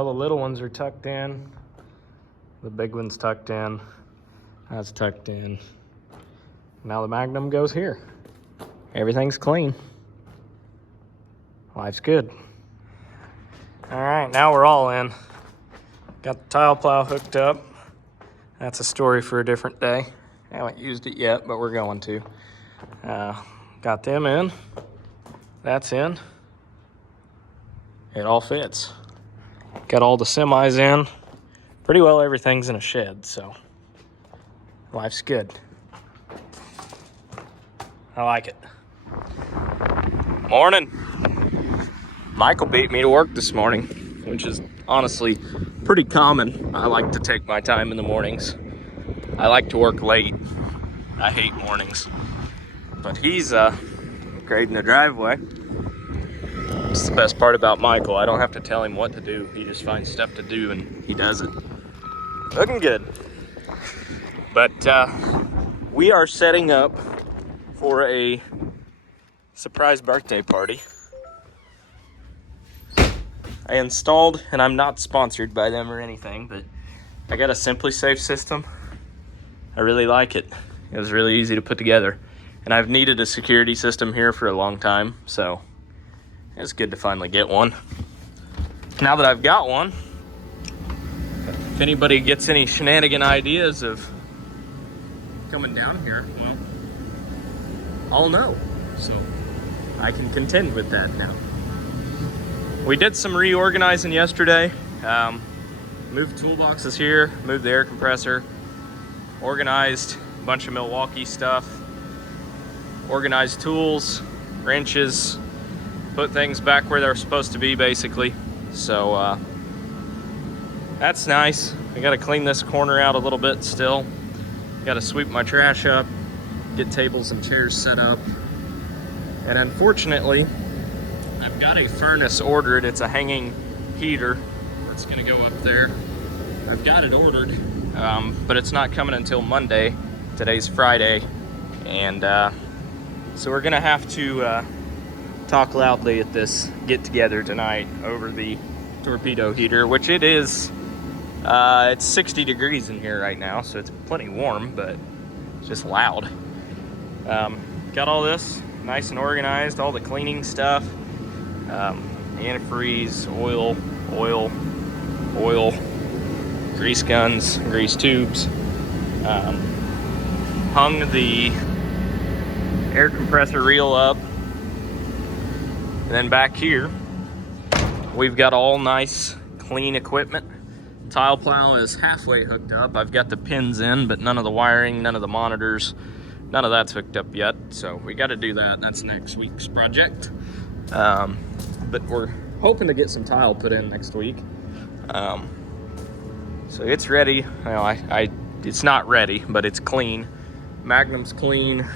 Well, the little ones are tucked in. The big one's tucked in. That's tucked in. Now the Magnum goes here. Everything's clean. Life's good. All right, now we're all in. Got the tile plow hooked up. That's a story for a different day. I haven't used it yet, but we're going to. Got them in. That's in. It all fits. Got all the semis in. Pretty well everything's in a shed, so life's good. I like it. Morning. Michael beat me to work this morning, which is honestly pretty common. I like to take my time in the mornings. I like to work late. I hate mornings. But he's grading the driveway. It's the best part about Michael. I don't have to tell him what to do. He just finds stuff to do and he does it. Looking good. But we are setting up for a surprise birthday party. I installed, and I'm not sponsored by them or anything, but I got a SimpliSafe system. I really like it. It was really easy to put together. And I've needed a security system here for a long time, so it's good to finally get one. Now that I've got one, if anybody gets any shenanigan ideas of coming down here, well, I'll know. So I can contend with that now. We did some reorganizing yesterday. Moved toolboxes here, moved the air compressor, organized a bunch of Milwaukee stuff, organized tools, wrenches, put things back where they're supposed to be basically. So that's nice. I gotta clean this corner out a little bit still. Gotta sweep my trash up, get tables and chairs set up. And unfortunately, I've got a furnace ordered. It's a hanging heater. It's gonna go up there. I've got it ordered, but it's not coming until Monday. Today's Friday. And so we're gonna have to talk loudly at this get together tonight over the torpedo heater, which it is, it's 60 degrees in here right now, so it's plenty warm, but it's just loud. Got all this nice and organized, all the cleaning stuff, antifreeze, oil, grease guns, grease tubes, hung the air compressor reel up. And then back here, we've got all nice, clean equipment. Tile plow is halfway hooked up. I've got the pins in, but none of the wiring, none of the monitors, none of that's hooked up yet. So we got to do that. That's next week's project. But we're hoping to get some tile put in next week. So it's ready. Well, it's not ready, but it's clean. Magnum's clean.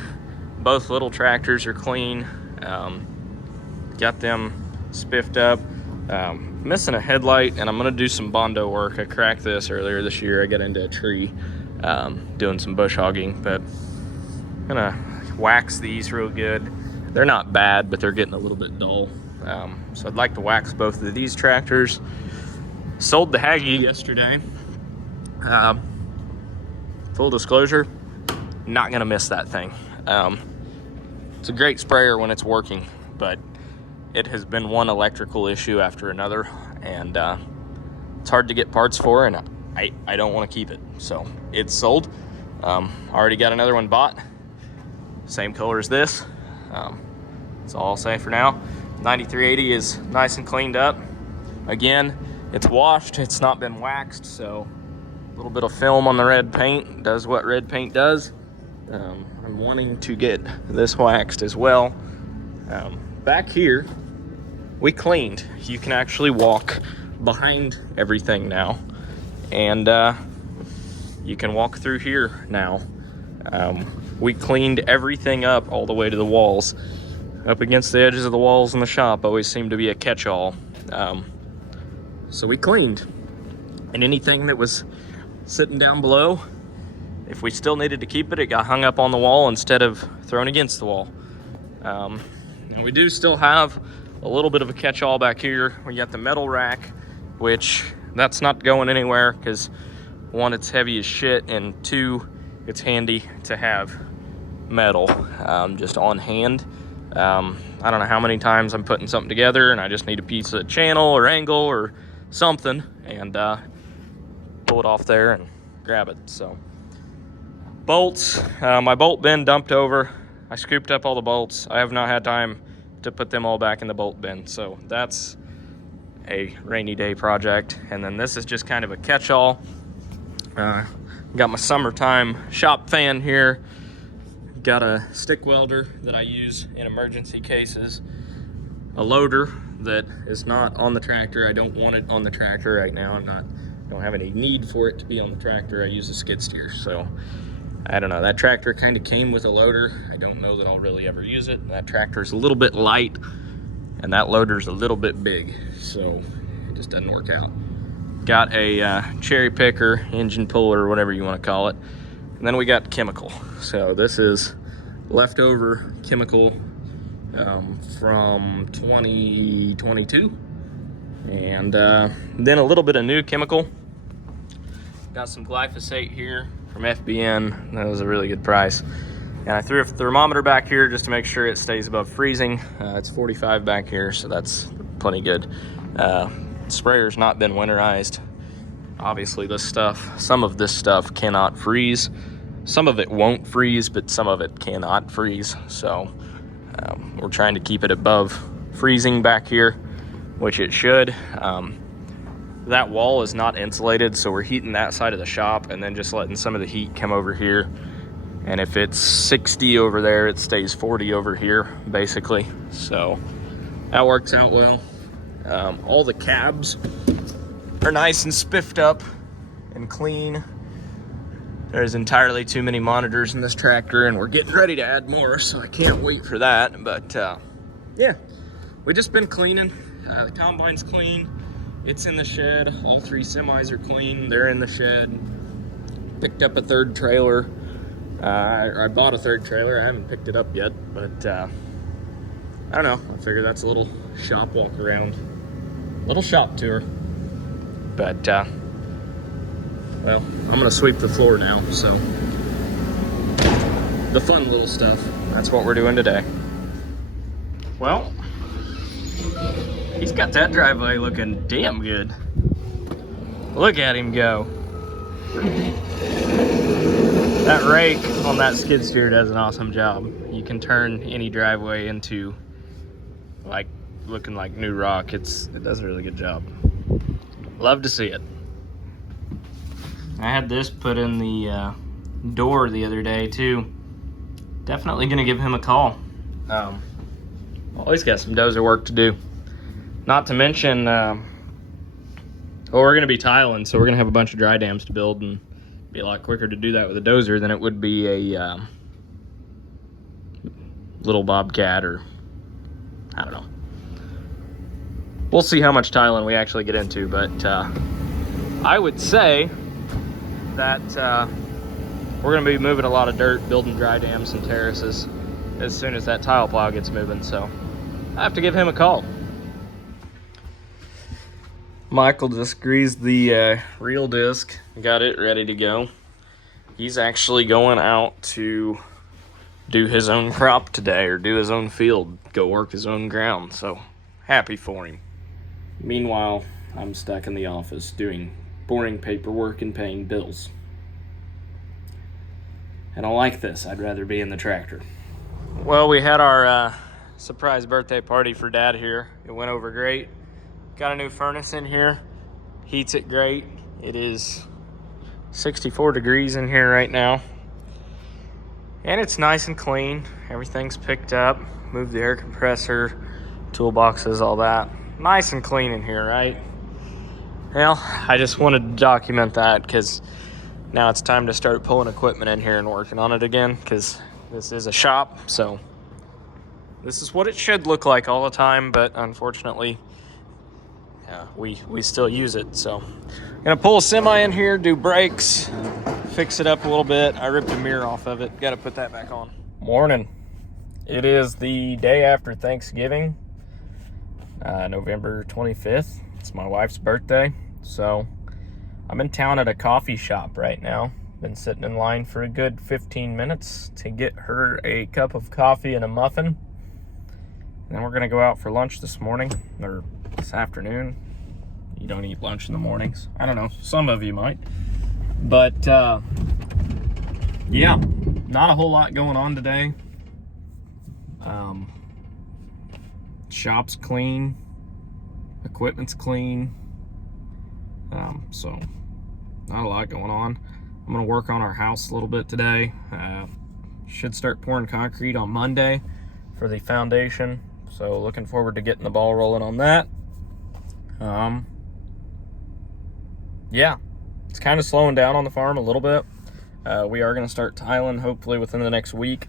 Both little tractors are clean. Got them spiffed up. Missing a headlight, and I'm gonna do some Bondo work. I cracked this earlier this year. I got into a tree doing some bush hogging, but I'm gonna wax these real good. They're not bad, but they're getting a little bit dull. So I'd like to wax both of these tractors. Sold the Haggy yesterday. Full disclosure, not gonna miss that thing. It's a great sprayer when it's working, but it has been one electrical issue after another, and it's hard to get parts for, and I don't want to keep it. So it's sold. Already got another one bought. Same color as this. That's all I'll say for now. 9380 is nice and cleaned up. Again, it's washed. It's not been waxed, so a little bit of film on the red paint does what red paint does. I'm wanting to get this waxed as well. Back here, we cleaned. You can actually walk behind everything now, and you can walk through here now. We cleaned everything up all the way to the walls. Up against the edges of the walls in the shop always seemed to be a catch-all. So we cleaned, and anything that was sitting down below, if we still needed to keep it, it got hung up on the wall instead of thrown against the wall. And we do still have a little bit of a catch-all back here. We got the metal rack which that's not going anywhere because one, it's heavy as shit, and two, it's handy to have metal just on hand. I don't know how many times I'm putting something together and I just need a piece of channel or angle or something, and pull it off there and grab it. So bolts, my bolt bin dumped over. I scooped up all the bolts. I have not had time to put them all back in the bolt bin, so that's a rainy day project. And then this is just kind of a catch-all. Got my summertime shop fan here. Got a stick welder that I use in emergency cases. A loader that is not on the tractor. I don't want it on the tractor right now. Don't have any need for it to be on the tractor. I use a skid steer, so I don't know. That tractor kind of came with a loader. I don't know that I'll really ever use it. That tractor is a little bit light, and that loader's a little bit big, so it just doesn't work out. Got a cherry picker, engine puller, whatever you want to call it. And then we got chemical. So this is leftover chemical from 2022. And then a little bit of new chemical. Got some glyphosate here from FBN. That was a really good price. And I threw a thermometer back here just to make sure it stays above freezing. It's 45 back here, so that's plenty good. Sprayer's not been winterized. Obviously some of this stuff cannot freeze. Some of it won't freeze, but some of it cannot freeze. So we're trying to keep it above freezing back here, which it should. That wall is not insulated, so we're heating that side of the shop and then just letting some of the heat come over here. And if it's 60 over there, it stays 40 over here, basically. So that works out well. All the cabs are nice and spiffed up and clean. There's entirely too many monitors in this tractor, and we're getting ready to add more, so I can't wait for that. But yeah, we've just been cleaning. The combine's clean. It's in the shed. All three semis are clean. They're in the shed. Picked up a third trailer. I bought a third trailer. I haven't picked it up yet, but I don't know. I figure that's a little shop walk around. Little shop tour. But well, I'm gonna sweep the floor now, so the fun little stuff, that's what we're doing today. Well, he's got that driveway looking damn good. Look at him go. That rake on that skid steer does an awesome job. You can turn any driveway into like looking like new rock. It does a really good job. Love to see it. I had this put in the door the other day too. Definitely gonna give him a call. Always got some dozer work to do. Not to mention, well, we're gonna be tiling, so we're gonna have a bunch of dry dams to build, and be a lot quicker to do that with a dozer than it would be a little Bobcat, or I don't know. We'll see how much tiling we actually get into, but I would say that we're going to be moving a lot of dirt, building dry dams and terraces as soon as that tile plow gets moving, so I have to give him a call. Michael just greased the reel disc, got it ready to go. He's actually going out to do his own crop today, or do his own field, go work his own ground, so happy for him. Meanwhile, I'm stuck in the office doing boring paperwork and paying bills. I don't like this. I'd rather be in the tractor. Well, we had our surprise birthday party for Dad here. It went over great. Got a new furnace in here. Heats it great. It is 64 degrees in here right now. And it's nice and clean. Everything's picked up. Moved the air compressor, toolboxes, all that. Nice and clean in here, right? Well, I just wanted to document that because now it's time to start pulling equipment in here and working on it again, because this is a shop, so this is what it should look like all the time, but unfortunately, we still use it. So I'm gonna pull a semi in here, do brakes, fix it up a little bit. I ripped a mirror off of it, gotta put that back on. Morning. It is the day after Thanksgiving, November 25th. It's my wife's birthday, so I'm in town at a coffee shop right now. Been sitting in line for a good 15 minutes to get her a cup of coffee and a muffin. And then we're gonna go out for lunch this morning, or this afternoon. You don't eat lunch in the mornings. I don't know, some of you might. But yeah, not a whole lot going on today. Shop's clean, equipment's clean, so not a lot going on. I'm gonna work on our house a little bit today. Should start pouring concrete on Monday for the foundation, so looking forward to getting the ball rolling on that. Yeah, it's kind of slowing down on the farm a little bit. We are gonna start tiling hopefully within the next week.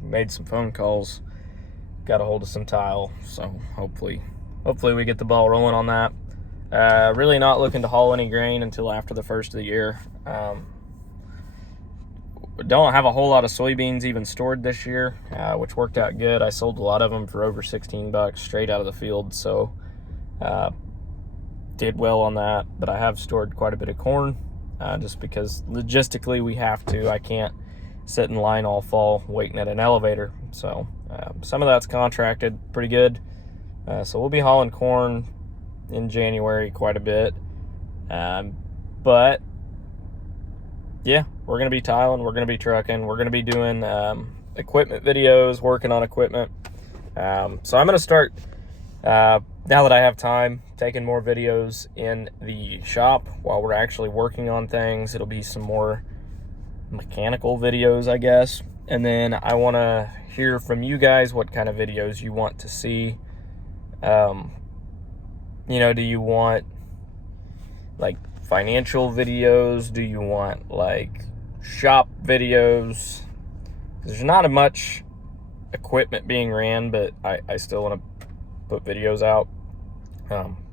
Made some phone calls, got a hold of some tile, so hopefully we get the ball rolling on that. Really not looking to haul any grain until after the first of the year. Don't have a whole lot of soybeans even stored this year, which worked out good. I sold a lot of them for over 16 bucks straight out of the field, so did well on that. But I have stored quite a bit of corn, just because logistically we have to. I can't sit in line all fall waiting at an elevator, so some of that's contracted pretty good. So we'll be hauling corn in January quite a bit, but yeah, we're gonna be tiling, we're gonna be trucking, we're gonna be doing equipment videos, working on equipment. So I'm gonna start, now that I have time, taking more videos in the shop while we're actually working on things. It'll be some more mechanical videos, I guess. And then I want to hear from you guys what kind of videos you want to see. You know, do you want like financial videos? Do you want like shop videos? There's not much equipment being ran, but I still want to put videos out.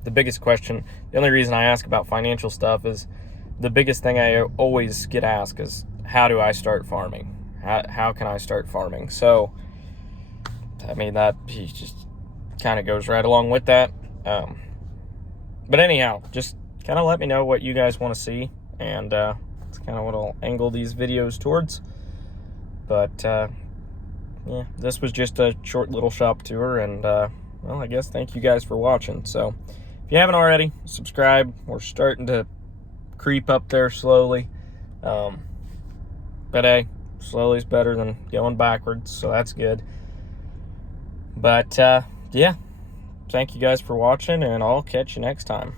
The biggest question, the only reason I ask about financial stuff is the biggest thing I always get asked is, how do I start farming? How can I start farming? So, I mean, that just kind of goes right along with that. But anyhow, just kind of let me know what you guys want to see, and it's kind of what I'll angle these videos towards. But yeah, this was just a short little shop tour, and well, I guess thank you guys for watching. So if you haven't already, subscribe. We're starting to creep up there slowly. But hey, slowly is better than going backwards, so that's good. But yeah, thank you guys for watching, and I'll catch you next time.